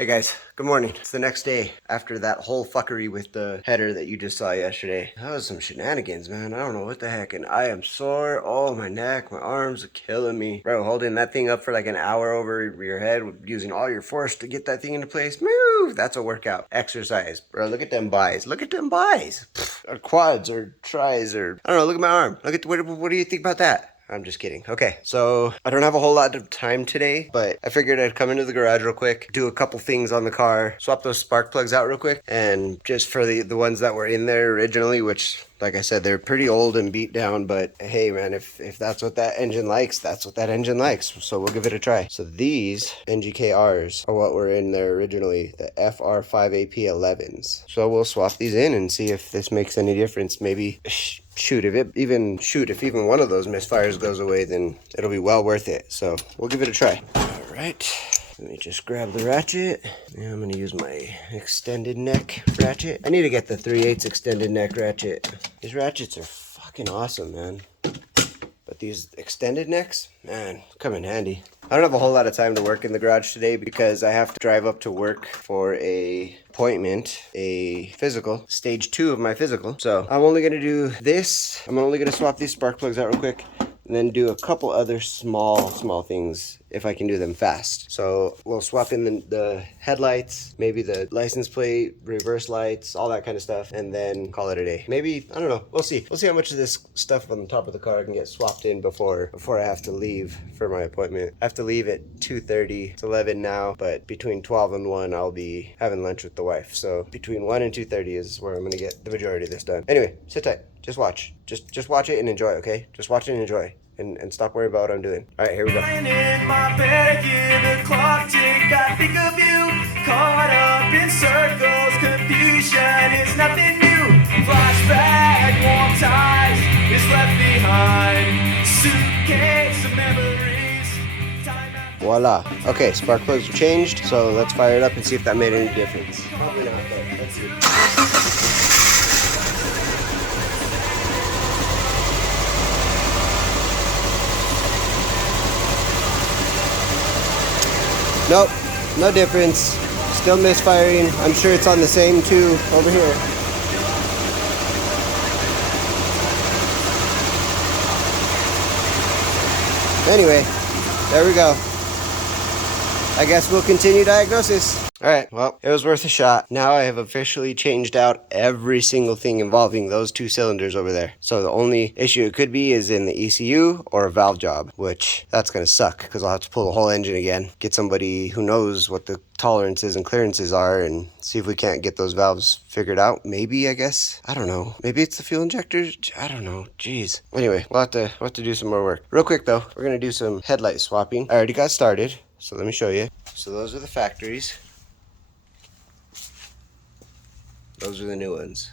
Hey guys, good morning. It's the next day after that whole fuckery with the header that you just saw yesterday. That was some shenanigans, man. I don't know what the heck, and I am sore. Oh, my neck, my arms are killing me. Bro, holding that thing up for like an hour over your head, using all your force to get that thing into place. Move! That's a workout. Exercise. Bro, look at them buys. Look at them buys. Or quads, or tries, or... I don't know, look at my arm. Look at... What do you think about that? I'm just kidding. Okay, so I don't have a whole lot of time today, but I figured I'd come into the garage real quick, do a couple things on the car, swap those spark plugs out real quick, and just for the ones that were in there originally, which, like I said, they're pretty old and beat down, but hey, man, if that's what that engine likes, that's what that engine likes, so we'll give it a try. So these NGKRs are what were in there originally, the FR5AP11s. So we'll swap these in and see if this makes any difference. Maybe... Shoot, if even one of those misfires goes away, then it'll be well worth it. So we'll give it a try. All right, let me just grab the ratchet. Now I'm gonna use my extended neck ratchet. I need to get the 3/8 extended neck ratchet. These ratchets are fucking awesome, man. But these extended necks, man, come in handy. I don't have a whole lot of time to work in the garage today because I have to drive up to work for a appointment, a physical, stage 2 of my physical. So I'm only gonna do this. I'm only gonna swap these spark plugs out real quick and then do a couple other small things if I can do them fast. So we'll swap in the headlights, maybe the license plate, reverse lights, all that kind of stuff, and then call it a day. Maybe, I don't know, we'll see. We'll see how much of this stuff on the top of the car can get swapped in before I have to leave for my appointment. I have to leave at 2:30. It's 11 now, but between 12 and 1, I'll be having lunch with the wife. So between 1 and 2:30 is where I'm gonna get the majority of this done. Anyway, sit tight, just watch. Just watch it and enjoy, okay? Just watch it and enjoy. And stop worrying about what I'm doing. All right, here we go. In my bed, the clock tick, I think of you, caught up in circles, confusion is nothing new. Flashback, warm ties is left behind, suitcase of memories. Voila. Okay, spark plugs are changed, so let's fire it up and see if that made any difference. Probably not, but let's see. Nope, no difference. Still misfiring. I'm sure it's on the same two over here. Anyway, there we go. I guess we'll continue diagnosis. All right, well, it was worth a shot. Now I have officially changed out every single thing involving those two cylinders over there. So the only issue it could be is in the ECU or a valve job, which that's gonna suck because I'll have to pull the whole engine again, get somebody who knows what the tolerances and clearances are and see if we can't get those valves figured out. Maybe, I guess. I don't know. Maybe it's the fuel injectors. I don't know. Jeez. Anyway, we'll have to do some more work. Real quick though, we're gonna do some headlight swapping. I already got started, so let me show you. So those are the factories. Those are the new ones.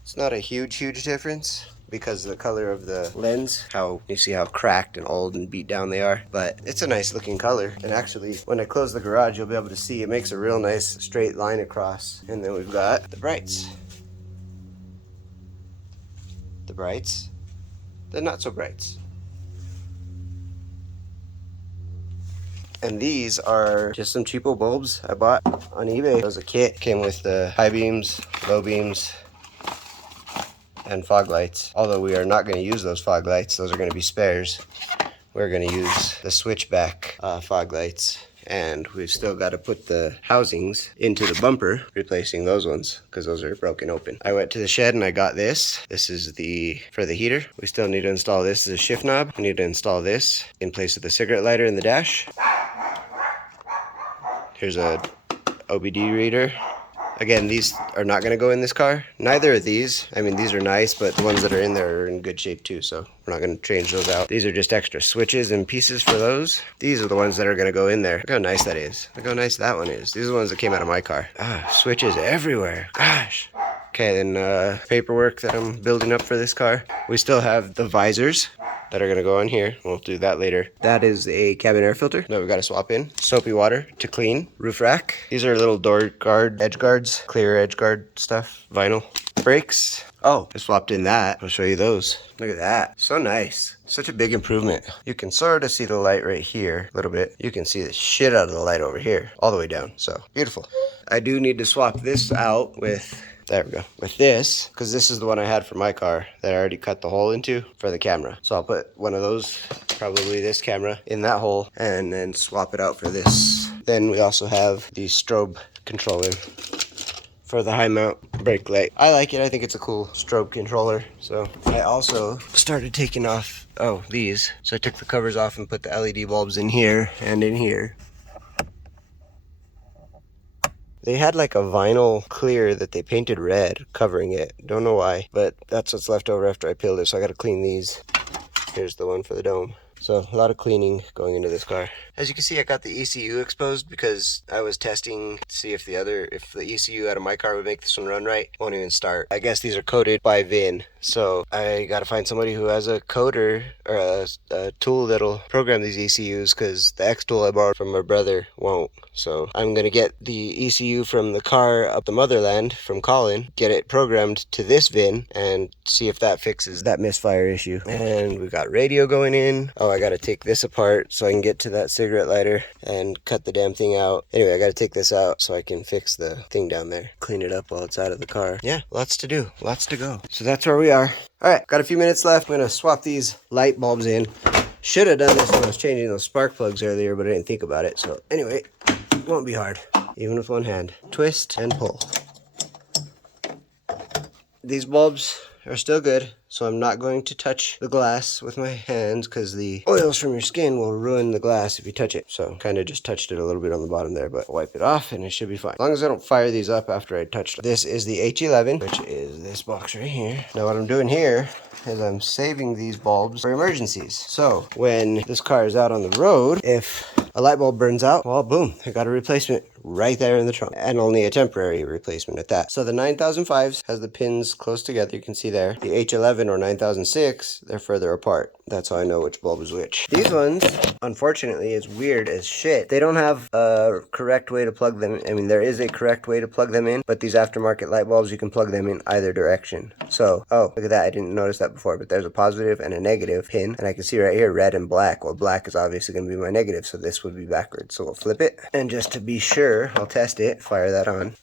It's not a huge difference because of the color of the lens, how you see how cracked and old and beat down they are, but it's a nice looking color. And actually, when I close the garage, you'll be able to see it makes a real nice straight line across. And then we've got the brights. The brights, the not so brights. And these are just some cheapo bulbs I bought on eBay. It was a kit. Came with the high beams, low beams, and fog lights. Although we are not going to use those fog lights. Those are going to be spares. We're going to use the switchback fog lights. And we've still got to put the housings into the bumper, replacing those ones because those are broken open. I went to the shed and I got this. This is for the heater. We still need to install this as a shift knob. We need to install this in place of the cigarette lighter in the dash. Here's a OBD reader. Again, these are not going to go in this car. Neither are these. I mean, these are nice, but the ones that are in there are in good shape too, so we're not going to change those out. These are just extra switches and pieces for those. These are the ones that are going to go in there. Look how nice that is. Look how nice that one is. These are the ones that came out of my car. Switches everywhere. Gosh. Okay, then paperwork that I'm building up for this car. We still have the visors that are gonna go on here. We'll do that later. That is a cabin air filter that we've got to swap in. Soapy water to clean. Roof rack. These are little door guard, edge guards, clear edge guard stuff, vinyl. brakes. Oh, I swapped in that. I'll show you those. Look at that. So nice. Such a big improvement. You can sort of see the light right here a little bit. You can see the shit out of the light over here, all the way down. So beautiful. I do need to swap this out with, there we go, with this, because this is the one I had for my car that I already cut the hole into for the camera. So I'll put one of those, probably this camera, in that hole and then swap it out for this. Then we also have the strobe controller for the high mount brake light. I like it. I think it's a cool strobe controller. So I also started taking off, these. So I took the covers off and put the LED bulbs in here and in here. They had like a vinyl clear that they painted red covering it. Don't know why, but that's what's left over after I peeled it. So I got to clean these. Here's the one for the dome. So a lot of cleaning going into this car. As you can see, I got the ECU exposed because I was testing to see if the ECU out of my car would make this one run right. Won't even start. I guess these are coded by VIN. So I got to find somebody who has a coder or a tool that'll program these ECUs, because the X tool I borrowed from my brother won't. So I'm going to get the ECU from the car up the motherland from Colin, get it programmed to this VIN, and see if that fixes that misfire issue. And we got radio going in. Oh, I got to take this apart so I can get to that cigarette lighter and cut the damn thing out. Anyway, I got to take this out so I can fix the thing down there. Clean it up while it's out of the car. Yeah, lots to do. Lots to go. So that's where we are. All right, got a few minutes left. I'm going to swap these light bulbs in. Should have done this when I was changing those spark plugs earlier, but I didn't think about it. So anyway, it won't be hard, even with one hand. Twist and pull. These bulbs are still good, so I'm not going to touch the glass with my hands, because the oils from your skin will ruin the glass if you touch it. So kind of just touched it a little bit on the bottom there, but wipe it off and it should be fine. As long as I don't fire these up after I touched them. This is the H11, which is this box right here. Now what I'm doing here is I'm saving these bulbs for emergencies. So when this car is out on the road, if a light bulb burns out, well, boom, I got a replacement right there in the trunk, and only a temporary replacement at that. So the 9005s has the pins close together, you can see there. The H11 or 9006, they're further apart. That's how I know which bulb is which. These ones, unfortunately, is weird as shit. They don't have a correct way to plug them. I mean, there is a correct way to plug them in, but these aftermarket light bulbs, you can plug them in either direction. So, oh, look at that. I didn't notice that before, but there's a positive and a negative pin, and I can see right here, red and black. Well, black is obviously going to be my negative, so this would be backwards. So we'll flip it, and just to be sure, I'll test it, fire that on.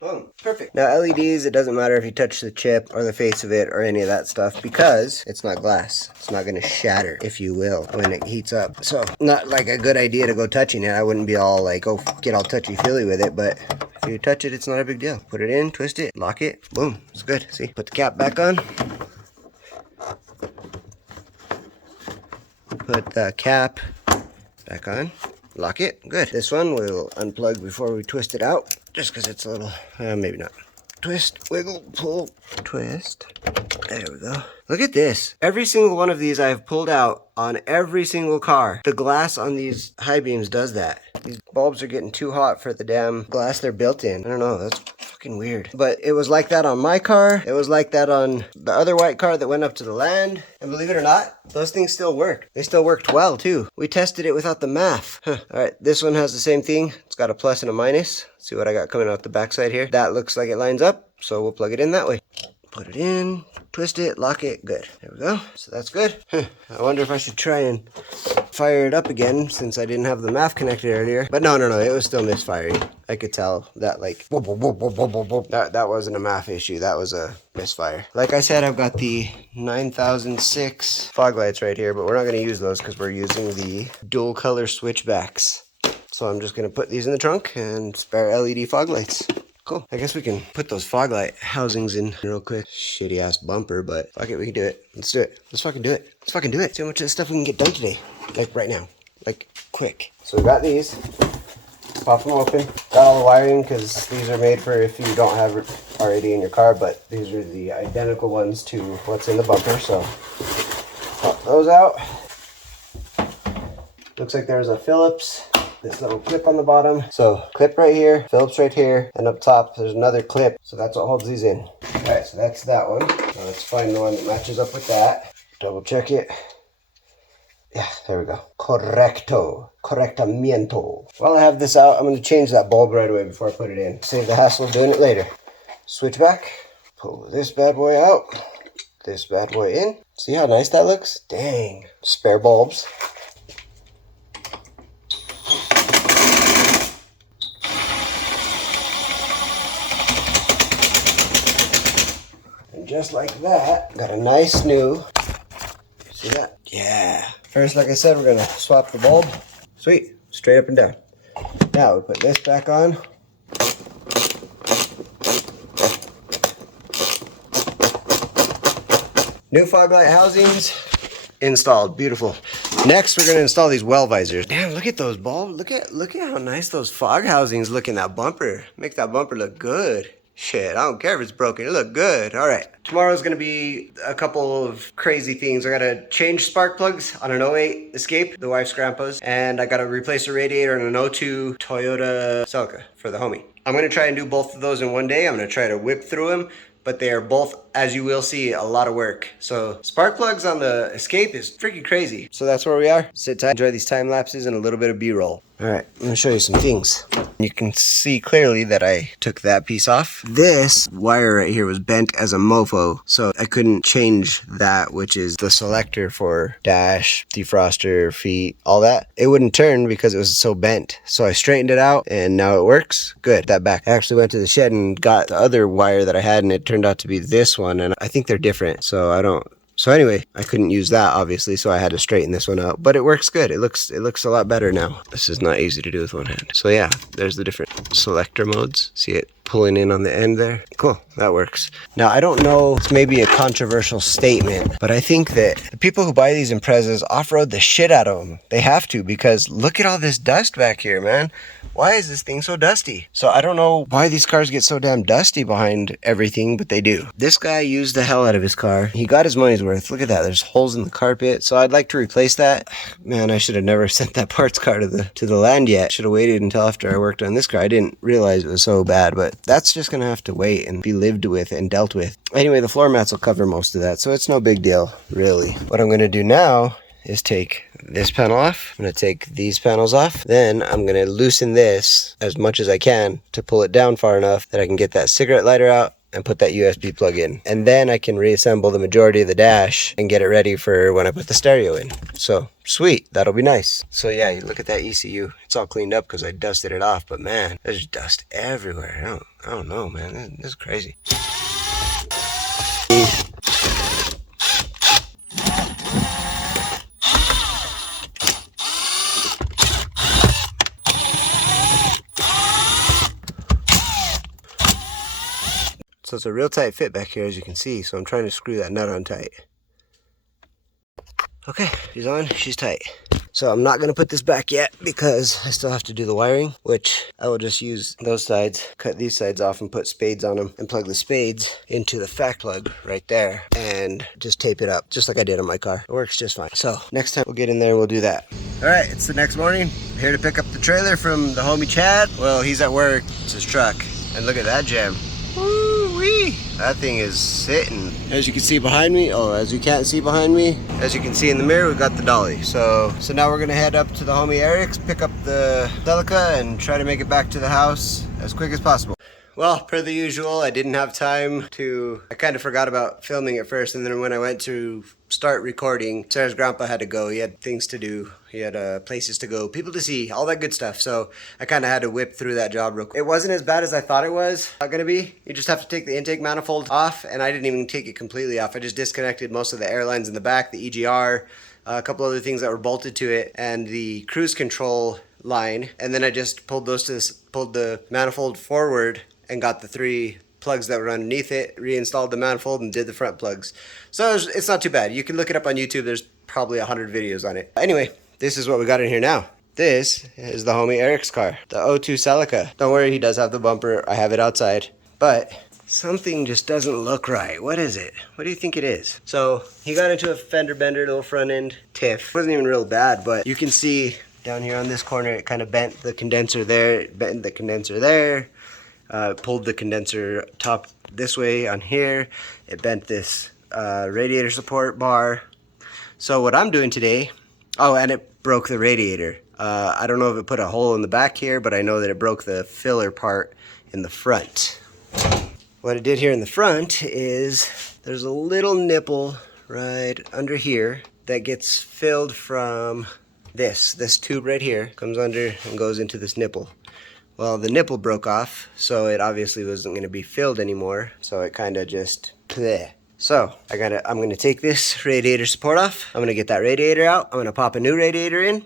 Boom. Perfect. Now LEDs, it doesn't matter if you touch the chip or the face of it or any of that stuff, because it's not glass. It's not going to shatter, if you will, when it heats up. So not like a good idea to go touching it. I wouldn't be all like, go get all touchy-feely with it, but if you touch it, it's not a big deal. Put it in, twist it, lock it, boom. It's good. See? Put the cap back on. Put the cap back on. Lock it. Good. This one we'll unplug before we twist it out, just because it's a little, maybe not. Twist, wiggle, pull, twist. There we go. Look at this. Every single one of these I have pulled out on every single car. The glass on these high beams does that. These bulbs are getting too hot for the damn glass they're built in. I don't know. That's fucking weird. But it was like that on my car. It was like that on the other white car that went up to the land. And believe it or not, those things still work. They still worked well too. We tested it without the MAF. All right, this one has the same thing. It's got a plus and a minus. Let's see what I got coming out the backside here. That looks like it lines up, so we'll plug it in that way. Put it in, twist it, lock it, good. There we go. So that's good. I wonder if I should try and fire it up again, since I didn't have the MAF connected earlier. But no, it was still misfiring. I could tell that, like, that wasn't a MAF issue. That was a misfire. Like I said, I've got the 9006 fog lights right here, but we're not going to use those because we're using the dual color switchbacks. So I'm just going to put these in the trunk and spare LED fog lights. Cool. I guess we can put those fog light housings in real quick. Shitty ass bumper, but fuck it, we can do it. Let's do it. Let's fucking do it. Let's fucking do it. See how much of this stuff we can get done today. Like right now. Like quick. So we got these. Pop them open. Got all the wiring, because these are made for if you don't have it already in your car, but these are the identical ones to what's in the bumper. So pop those out. Looks like there's a Phillips. This little clip on the bottom. So clip right here, Phillips right here, and up top there's another clip. So that's what holds these in. Alright, so that's that one. So let's find the one that matches up with that. Double check it. Yeah, there we go. Correcto. Correctamiento. While I have this out, I'm going to change that bulb right away before I put it in. Save the hassle of doing it later. Switch back. Pull this bad boy out. This bad boy in. See how nice that looks? Dang. Spare bulbs. And just like that, got a nice new. See that? Yeah. First, like I said, we're gonna swap the bulb. Sweet. Straight up and down. Now we put this back on. New fog light housings installed. Beautiful. Next, we're going to install these well visors. Damn, look at those bulbs. Look at how nice those fog housings look in that bumper. Make that bumper look good. Shit, I don't care if it's broken. It look good. All right. Tomorrow's going to be a couple of crazy things. I got to change spark plugs on an '08 Escape, the wife's grandpa's, and I got to replace a radiator on an '02 Toyota Celica for the homie. I'm going to try and do both of those in one day. I'm going to try to whip through them, but they are both, as you will see, a lot of work. So spark plugs on the Escape is freaking crazy. So that's where we are. Sit tight, enjoy these time lapses and a little bit of B-roll. All right, I'm gonna show you some things. You can see clearly that I took that piece off. This wire right here was bent as a mofo, so I couldn't change that, which is the selector for dash, defroster, feet, all that. It wouldn't turn because it was so bent. So I straightened it out and now it works. Good, that back. I actually went to the shed and got the other wire that I had and it turned out to be this one, and I think they're different, so anyway, I couldn't use that obviously, so I had to straighten this one out. But it works good. It looks a lot better now. This is not easy to do with one hand. So yeah, there's the different selector modes. See it pulling in on the end there? Cool, that works. Now I don't know, it's maybe a controversial statement, but I think that the people who buy these Imprezas off-road the shit out of them. They have to, because look at all this dust back here, man. Why is this thing so dusty? So I don't know why these cars get so damn dusty behind everything, but they do. This guy used the hell out of his car. He got his money's worth. Look at that. There's holes in the carpet. So I'd like to replace that. Man, I should have never sent that parts car to the land yet. Should have waited until after I worked on this car. I didn't realize it was so bad, but that's just gonna have to wait and be lived with and dealt with. Anyway, the floor mats will cover most of that, so it's no big deal, really. What I'm gonna do now is take this panel off. I'm going to take these panels off. Then I'm going to loosen this as much as I can to pull it down far enough that I can get that cigarette lighter out and put that USB plug in. And then I can reassemble the majority of the dash and get it ready for when I put the stereo in. So sweet, that'll be nice. So yeah, you look at that ECU. It's all cleaned up because I dusted it off, but man, there's dust everywhere. I don't know, man. This is crazy. So it's a real tight fit back here, as you can see, so I'm trying to screw that nut on tight. Okay, she's on, she's tight. So I'm not going to put this back yet because I still have to do the wiring, which I will just use those sides, cut these sides off and put spades on them and plug the spades into the fact plug right there and just tape it up just like I did on my car. It works just fine. So next time we'll get in there and we'll do that. All right, it's the next morning. I'm here to pick up the trailer from the homie Chad. Well, he's at work. It's his truck. And look at that jam. Woo-wee! That thing is sitting. As you can see behind me, as you can't see behind me, as you can see in the mirror, we've got the dolly. So now we're gonna head up to the homie Eric's, pick up the Celica and try to make it back to the house as quick as possible. Well, per the usual, I didn't have time to, I kind of forgot about filming at first, and then when I went to start recording, Sarah's grandpa had to go. He had things to do. He had places to go, people to see, all that good stuff. So I kind of had to whip through that job real quick. It wasn't as bad as I thought it was going to be. You just have to take the intake manifold off, and I didn't even take it completely off. I just disconnected most of the air lines in the back, the EGR, a couple other things that were bolted to it, and the cruise control line. And then I just pulled the manifold forward and got the 3 plugs that were underneath it, reinstalled the manifold, and did the front plugs. So it's not too bad. You can look it up on YouTube. There's probably 100 videos on it. Anyway, this is what we got in here now. This is the homie Eric's car, the '02 Celica. Don't worry, he does have the bumper. I have it outside. But something just doesn't look right. What is it? What do you think it is? So he got into a fender bender, little front end tiff. It wasn't even real bad, but you can see down here on this corner, it kind of bent the condenser there, it bent the condenser there. Pulled the condenser top this way on here. It bent this radiator support bar. So what I'm doing today, and it broke the radiator. I don't know if it put a hole in the back here, but I know that it broke the filler part in the front. What I did here in the front is there's a little nipple right under here that gets filled from this tube right here, comes under and goes into this nipple. Well, the nipple broke off, so it obviously wasn't going to be filled anymore, so it kind of just bleh. So I'm gonna take this radiator support off. I'm gonna get that radiator out. I'm gonna pop a new radiator in,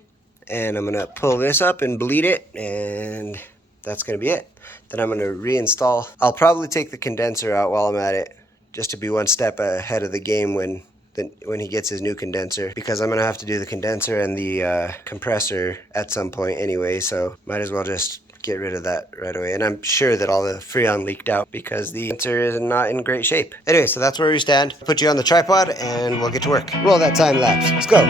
and I'm gonna pull this up and bleed it, and that's gonna be it. Then I'm gonna reinstall. I'll probably take the condenser out while I'm at it, just to be one step ahead of the game when he gets his new condenser, because I'm gonna have to do the condenser and the compressor at some point anyway, so might as well just get rid of that right away. And I'm sure that all the Freon leaked out because the sensor is not in great shape. Anyway, so that's where we stand. Put you on the tripod and we'll get to work. Roll that time lapse. Let's go.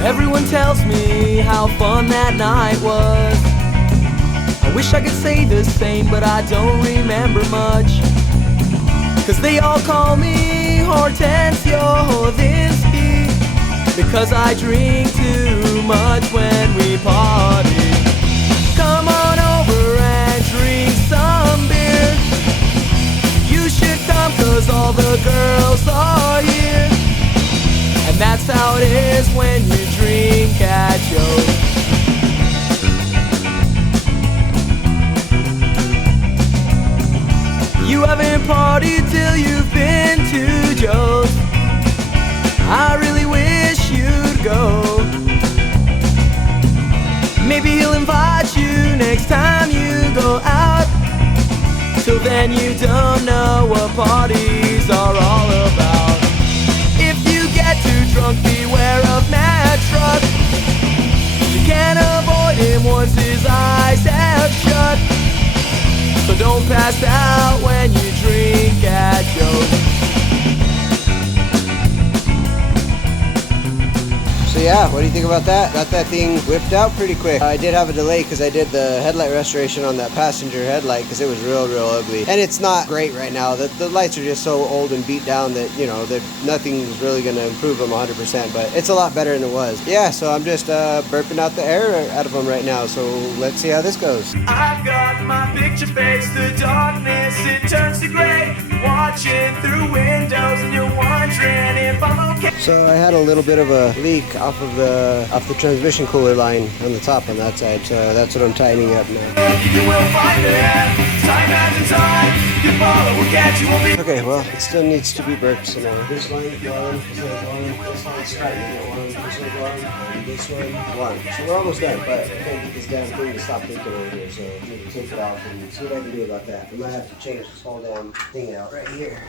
Everyone tells me how fun that night was. I wish I could say the same, but I don't remember much. Cause they all call me Hortensio Whiskey, because I drink too much when we party. Come on over and drink some beer. You should come cause all the girls are here. And that's how it is when you drink at Joe's. You haven't partied till you've been to Joe's. I really wish you'd go. Maybe he'll invite you next time you go out. Till then you don't know what parties are all about. Get too drunk, beware of Mad Truck. You can't avoid him once his eyes have shut. So don't pass out when you drink at Joe's. So yeah, what do you think about that? Got that thing whipped out pretty quick. I did have a delay because I did the headlight restoration on that passenger headlight because it was real ugly. And it's not great right now. The lights are just so old and beat down that, you know, that nothing's really going to improve them 100%, but it's a lot better than it was. Yeah, so I'm just burping out the air out of them right now, so let's see how this goes. I've got my picture face, the darkness, it turns to gray. Watching through windows and you're wondering if I'm okay. So I had a little bit of a leak off the transmission cooler line on the top on that side, so that's what I'm tightening up now. You will find it, time after time. You follow, will catch you, will be. Okay, well, it still needs to be burped, so now this line, one, this line, starting, one, this one. So we're almost done, but I can't get this damn thing to stop leaking over here, so I need to take it off and see what I can do about that. I might have to change this whole damn thing out right here.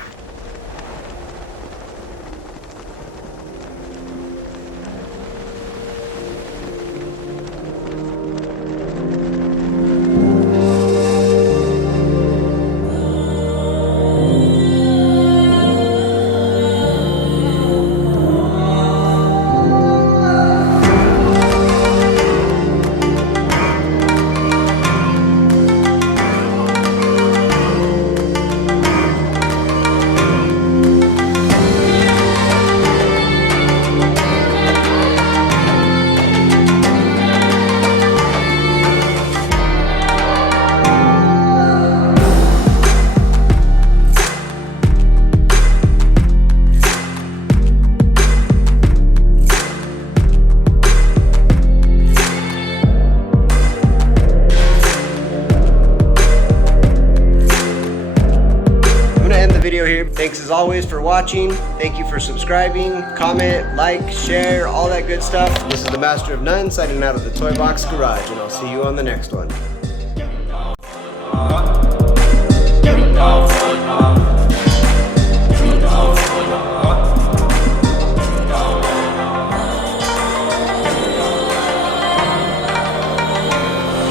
Thanks as always for watching. Thank you for subscribing, comment, like, share, all that good stuff. This is the Master of None signing out of the Toy-bBOX garage, and I'll see you on the next one.